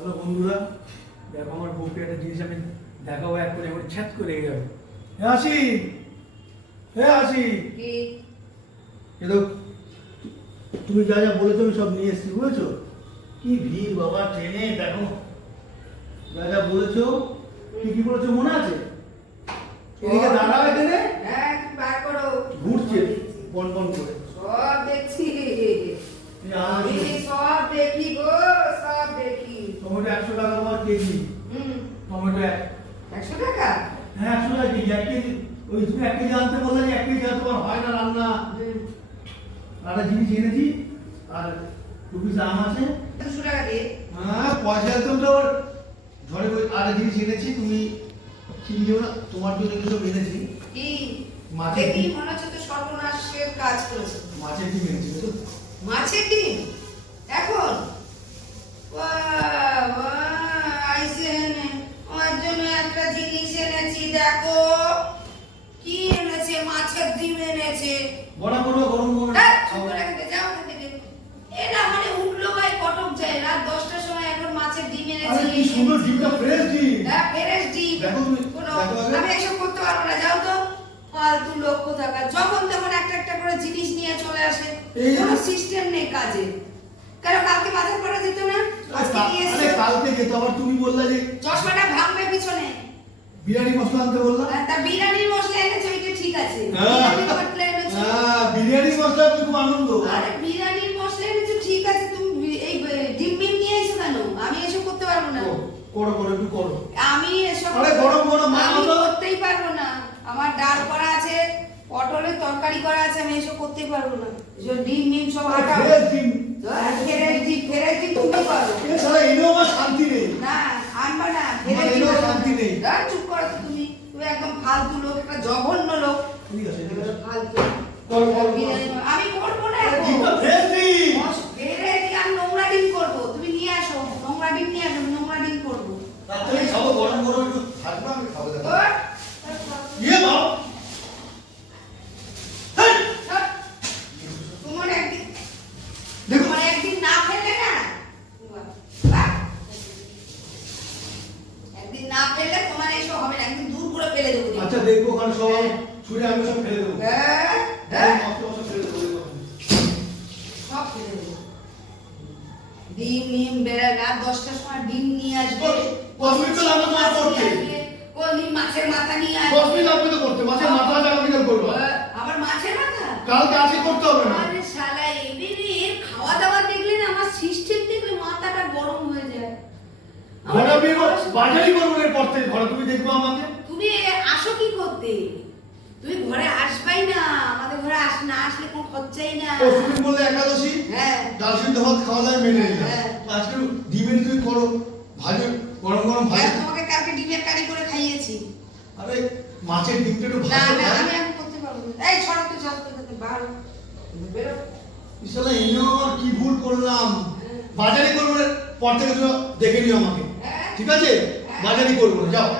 Hello বন্ধুরা, দেখো আমার বউকে একটা জিনিস আমি দেখাবো, এক করে এবার ছ্যাত করে যাবে। হ্যাঁ আসি, হ্যাঁ আসি। এলো, তুমি যা যা বলেছো আমি সব নিয়ে এসেছি, বুঝেছো? কি ভিড় বাবা ট্রেনে, দেখো যা যা বলেছো। কি কি বলেছো মনে আছে? এদিকে দাঁড়াও, এখানে হ্যাঁ বার করো, ঘুরছে বন বন করে। সব দেখছি, আমি সব দেখি গো, সব দেখি। টমেটো 100 টাকা আমার কেজি। টমেটো 100 টাকা? হ্যাঁ 100 টাকা কেজি। 1 কেজি ওই তুমি 1 কেজি আনতে বললে যে 1 কেজি আর তোমার হয় না রান্না। আর একটা জিনিস এনেছি, আর 2 পিস আম আছে। 200 টাকা দিয়ে? হ্যাঁ পয়সা তো ওর ধরে ওই আর একটা জিনিস এনেছি, তুমি চিনিও না, তোমার জন্য কিছু এনেছি। কি মাছের দেখি ডিম। মনে হচ্ছে তো সর্বনাশের কাজ করেছে। মাছের ডিম এনেছি তো। মাছের ডিম এখন? বাহ বাহ, আইসে এনে আমার জন্য একটা জিনিস এনেছি, দেখো কি এনেছে, মাছের ডিম এনেছে। বড় বড় গরম গরম। হ্যাঁ, চুপ করে রেখে দে, যাও এখান থেকে। এরা মানে উঠলো ভাই কটক যায়, রাত 10টার সময় এখন মাছের ডিম এনেছে। আরে কি সুন্দর ডিমটা, ফ্রেশ ডিম। হ্যাঁ, ফ্রেশ ডিম। দেখো তুমি, কোনো দেখো আগে। আমি এসব করতে পারবো না, যাও তো। ফালতু লক্ষ্য থাকা, যখন তখন একটা একটা করে জিনিস নিয়ে চলে আসে, এই কোনো সিস্টেম নেই কাজে। কেন কালকে বাজার করা যেত না? আজকে নিয়ে আরে এসেছো। কালকে যেত, আবার তুমি বললা যে চশমাটা ভাঙবে পিছনে। বিরিয়ানি মশলা আনতে বললা। তা বিরিয়ানির মশলা এনেছো, এটা ঠিক আছে। হ্যাঁ। বিরিয়ানির মশলা এনেছো। হ্যাঁ বিরিয়ানি মশলা তো খুব আনন্দ। আরে বিরিয়ানির মশলা এনেছো ঠিক আছে, তুমি এই ডিম মিম নিয়ে এসো কেন? আমি এসব করতে পারবো না। করো করো একটু করো। আমি এসব আরে গরম গরম মাছ আমি তো। করতেই পারবো না। আমার ডাল করা আছে, পটলের তরকারি করা আছে, আমি এসব করতেই পারবো না। এসব ডিম মিম সব হাঁটাও। ফ্রেশ ডিম। ফেরে ডিম তুমি করো। এ শালা এনেও আমার শান্তি নেই। না আনবা না, আমার ফেরে ডিম এলেও আনবা শান্তি না। নেই। চুপ করো তো তুমি। তুমি একদম ফালতু লোক, একটা জঘন্য লোক। ঠিক আছে ঠিক আছে। ফালতু। করো করো। আমি করবো না আরে এখন। ডিমটা ফ্রেশ ডিম। ফেরে ডিম আর নোংরা ডিম করবো। তুমি নিয়ে আসো, নোংরা ডিম নিয়ে আসো, নোংরা ডিম করবো। তাড়াতাড়ি খাবো, গরম গরম একটু থাকবে, আমি খাবো দেখো। ওর, ইয়ে বাপ। হেই! তোমার একদিন দেখো তোমার একদিন না ফেললে না, বাহ! একদিন না ফেললে তোমার এইসব হবে না, একদিন দূর করে ফেলে দেবো। আচ্ছা দেখবো ওখানে সব ছুঁড়ে আমি সব ফেলে দেবো। হ্যাঁ, হ্যাঁ, মশলা মশলা ফেলে দেবো দেখো। সব ফেলে দেবো। ডিম নিম বেড়া রাত 10টার সময় ডিম নিয়ে আসবে। কসমিক তো লাগবে তোমার করতে। কলি মাছের মাথা নিয়ে কসমিক আসবে। লাগবে তো করতে, মাছের মাথা টাকা বিকাল করবো। আবার মাছের মাথা? কালকে আছে করতে হবে না। আরে শালা, এবারে এর খাওয়া দাওয়া দেখলে না, আমার সিস্টেম দেখলে মাথাটা গরম হয়ে যায়। ঘরে আমি এবার বাজারই করবো এর পর থেকে, ঘরে তুমি দেখবো আমাকে। তুমি আসো কি করতে? তুমি ঘরে আসবাই না, আমাদের ঘরে না আসলে কোনো খরচাই না। পরশুদিন বললে একাদশী, হ্যাঁ, ডাল সিদ্ধ ভাত খাওয়া দাওয়া মেনে নিলাম। হ্যাঁ। আজকে ডিমের তুমি করো, ভাজো গরম গরম ভাজো। হ্যাঁ, তোমাকে কালকে ডিমের কারি করে খাইয়েছি। আরে মাছের ডিমটা একটু না ভাজো। না, আমি এখন করতে পারবো না। এই ছড়া তো যাও তো, বাড়ো বেরো। ইশালা এনেও আমার কি ভুল করলাম। বাজারই করবো এর পর থেকে তুমি দেখে নিও আমাকে, হ্যাঁ। ঠিক আছে? বাজারই করবো না, যাও।